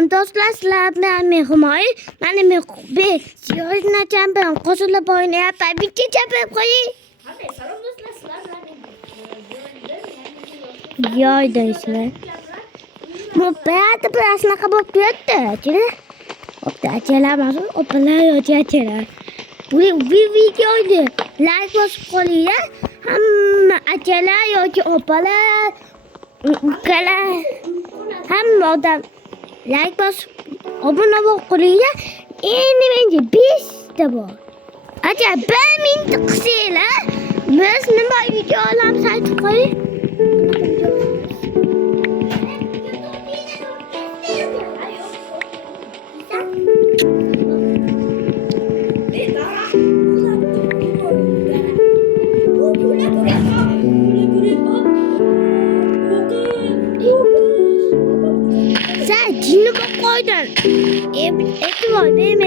Aman dostlar, sizlar bilan men Humoy. Mana men Ziyoratnacham bilan qo'shilib o'ynayapman. Bitta chapib qo'ying. Salom do'stlar, sizlar bilan Yo'ydingizlar. Bu bayatı biraz shunaqa bo'lib turibdi, chini. Bo'pti, achalarimiz opalar yoki achalar. Bu videoni like bosib qo'yinglar. Hamma achalar yoki opalar, ukalar, hamma odam like bosib obuna bo'lib qo'yinglar. Endi menga 5 ta bor. Acha 1 mingta qilsanglar, biz nima video olamiz aytib qo'ying. Sen cinni mi koydun? Eti var benim.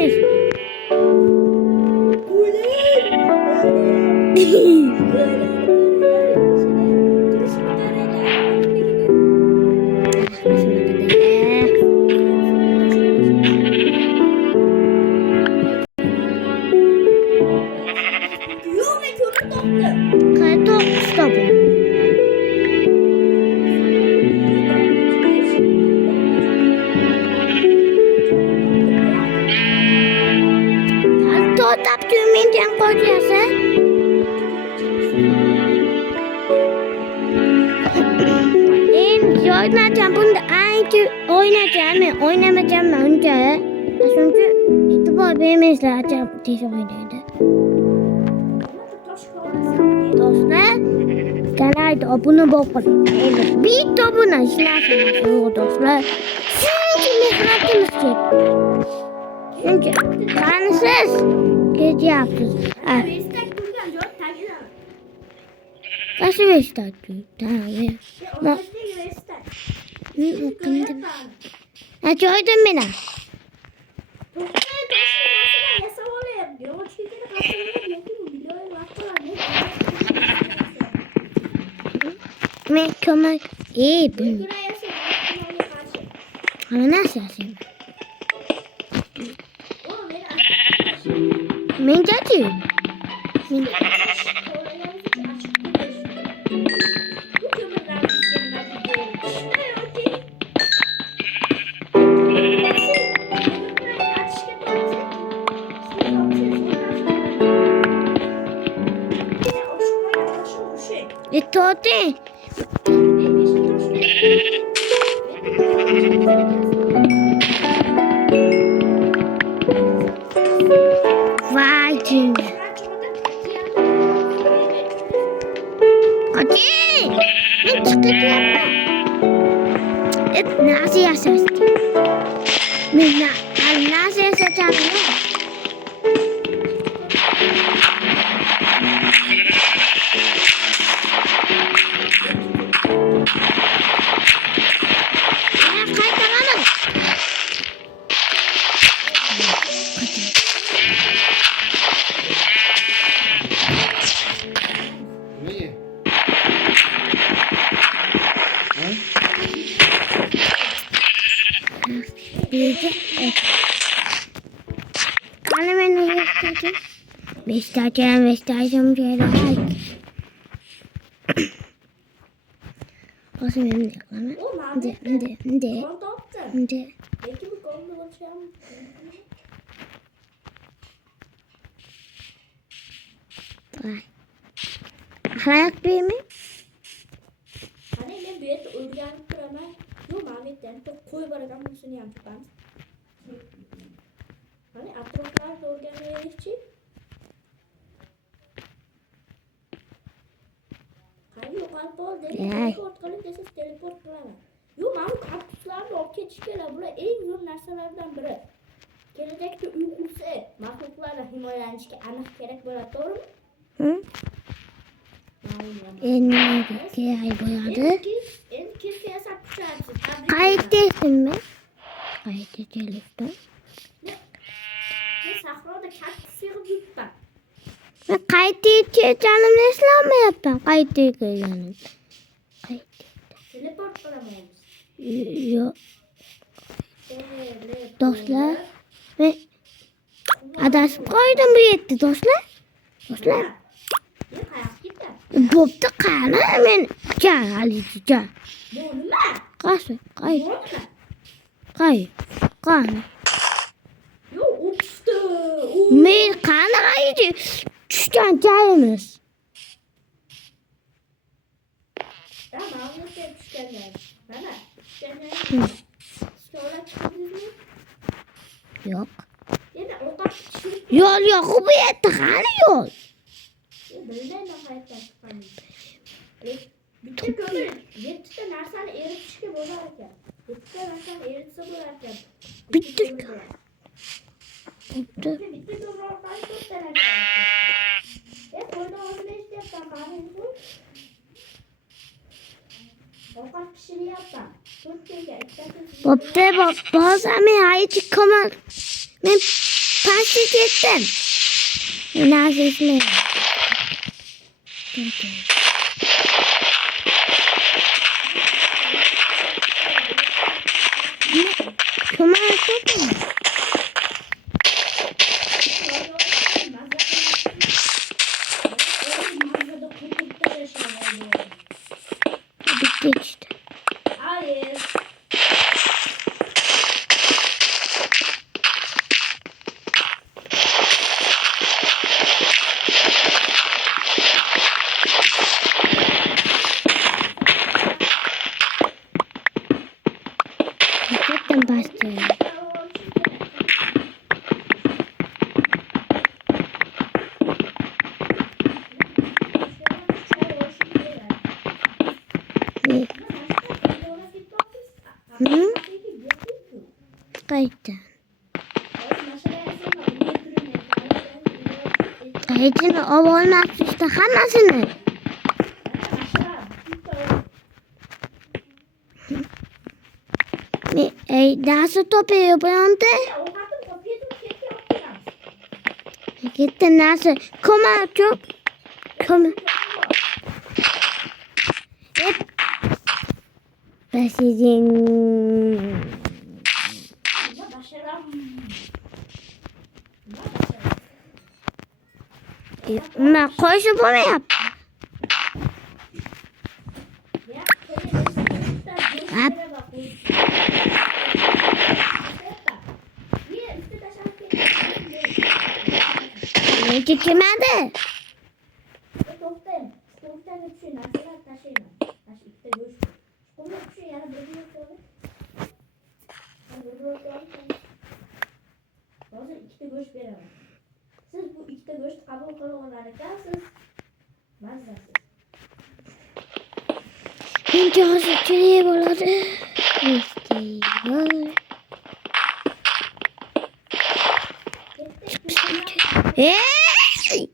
Karton kitabı. Totap tümünden koyacağız. Oynayacağım bunu da aynı oynayacağım. Oynamayacağım önce. Çünkü itibar vermezler açacağım diye oynaydı. Dostlar, kanalda abone olun. Bir de abone olun dostlar. Çünkü mihratımız çünkü kanısız gece yaptınız. Nasıl vestat? Tamam. Açıyordun beni. Ben kömür iyi bunu. Ama nasıl yazayım? Ben cadıyorum. Tote. Vay canına. Hadi. Ben çıkacağım. Nasıl yaşarsın? Ben nasıl yaşayacağım? Kalau menunggu saja, Bestacım şöyle. Olsun benim de kana. De. Vay. Ayak büyü mü? Hani ben büyüt uygulanıp duramam. Yok Mehmet'ten çok koyu baradan bunu yaptık. Hani atroflarda organları için hani yukarı bol dedi teleport kılıp desiz teleport kılamam. Yok ama kaktüslerle ortaya çıkıyorlar. Bu en zor narsalardan biri. Gelecekte uykusu mahluklarla himoyalanışki anık gerek böyle doğru mu? Hı? En iyi boyadı. En kesin yasak kuşağı. Kayıt ettin mi? Kayıt edelim. Ne sahroda kaktüs yığıp yuttan. Ben kayıt edeceğim canım ne silahımı yapayım? Kayıt edeceğim. Kayıt. Teleport kılamayız. Yok. Do'stlar, men adashib qoldim bu yerda do'stlar. Do'stlar, bo'pti qani men jan. Bu nima? Qaysi? Bu nima? Qani? Yo, uçtu. Men qani qaydi? Tushgan joyimiz. Tamam, nasıl düşkenler? Bana düşkenler. Sonra çıktınız mı? Yo'q. Yine ortak kişilik. Yo'l yo'q bu yerda qani yo'l? Bilmem ne hayattan çıkanız. Bitti kömür. Yetti de narsani eritishga bo'lar ekan. Yetti de narsani eritsa bo'lar ekan. Bitti. Bitti kömür orqali to'rtta narsa. Qo'lda o'zim eshityapman, qarang bu. Ovqat pishiryapman. To'rttaga ikkitasi. Bo'pti, bo'lsa men haydib qolman. Men pastga ketdim. Narsa ishlayman. Ko'mak to'pim. Bitti işte. Hayır. Hakikaten bastı. Hı? Kayıttı. Kayıtını o olmaz işte hammasını. Nasıl topuyor bu anda? Gitti nasıl? Kuma çok. Kuma. Hep. Basicin. Ben koşup onu yap. Yap. Ne çıkmadı? Siz bu ikkita go'sht qabul qilgan ekansiz. Mazzasiz. Menga hozircha ne bo'ladi? Hey!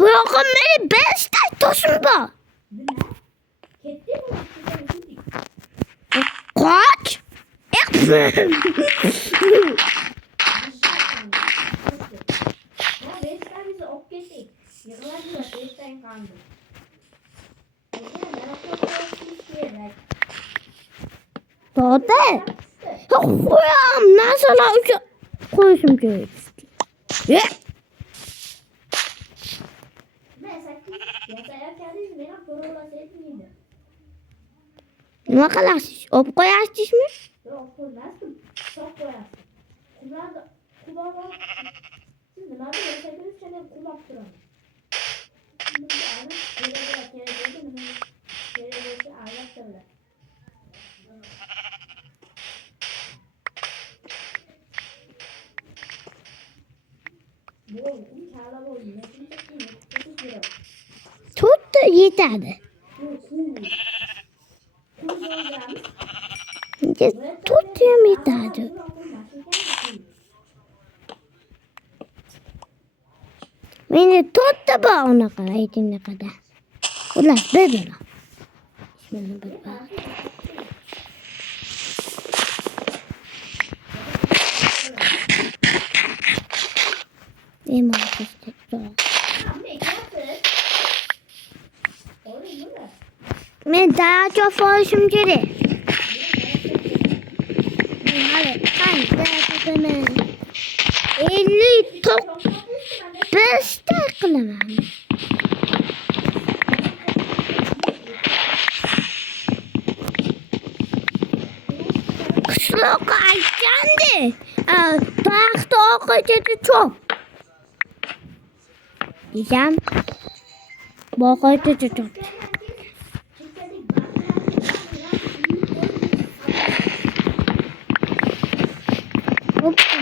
Bırakın beni, ben istedim bu. Ketdi bu. Kaç? Doğru. Koyam nasıl koyuşum ki? Ne kadar şiş? O kadar şiş mi? Yok koymazdım. Çok koyarsın. Kulağına siz neler yaşadınız seni kulak duran. Şimdi bir anı Tuttu yeterli. Tutuyorum yeterli. Beni tuttu bu ona kadar, yediğine kadar. Ulan böyle. Şimdi bak. Benim arkadaşlar zor. Ben daha çok hoşum geri. bilemem. Kışlık aycandı. Dağda okuyucu çok. Diyeceğim. Bu okuyucu çok. Hoppa.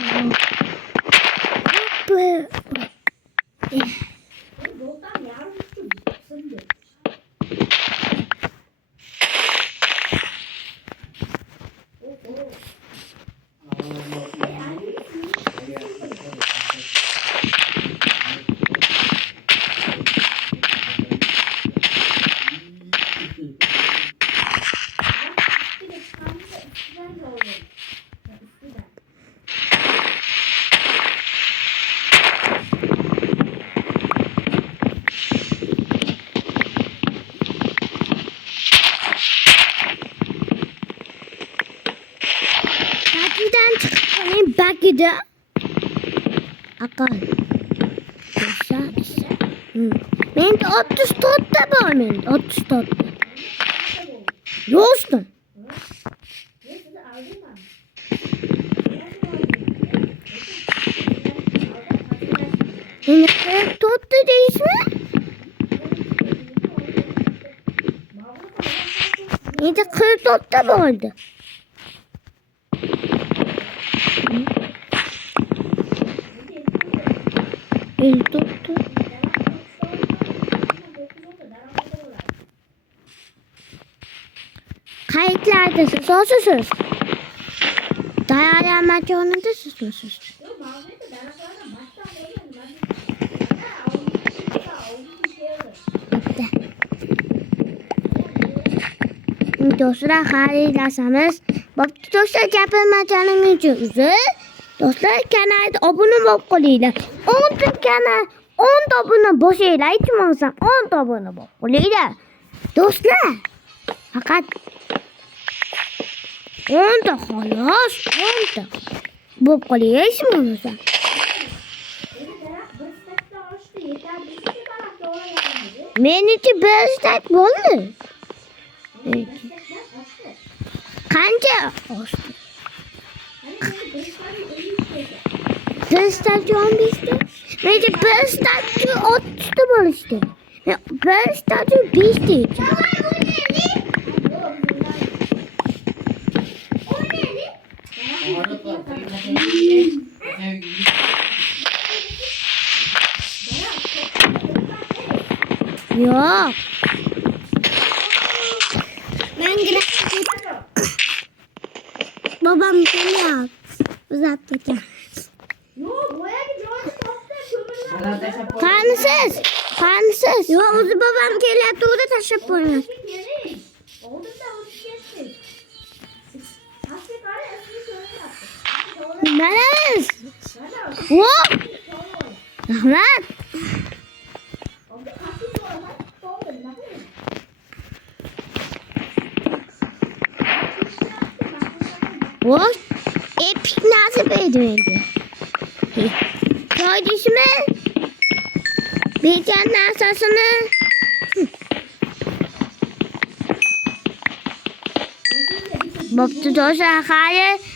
Bakıdan çıkıp bakıda. Akal. Men de 34'te var men. 34'te. Yostum. Men 44'te değil mi? Men de 44'te vardı. El tuttu. Kayıtlardasın. Sonsuzsuz. Dayanmak zorundasın. Sonsuz. Bitti. Şimdi dostlar hayırlarsanız. Bak dostlar yapılmacanın yüzü. Dostlar kanalda abone olup kolayla. 10 kanal 10 abone boşayla hiç mi olsam 10 abone olup kolayla. Dostlar. Fakat 10 da halas 10 da. Bu kolayla hiç mi olsam? Men için bir stat oldu. Kanca olsun. Bir stasyon bizde. Neyse bir stasyon 30'da var işte. Bir stasyon bizde. Yok. Ben girelim. Babam geliyor. Uzatacağım. Karnısız. Karnısız. Yo, o babam geliyor. Doğru taşıp oynuyor. Menes. Hop. Rahmet. What? Epik nasıl beğendi? Gördünüz mü? Bir tane asasını. Baktı dostlar hayır.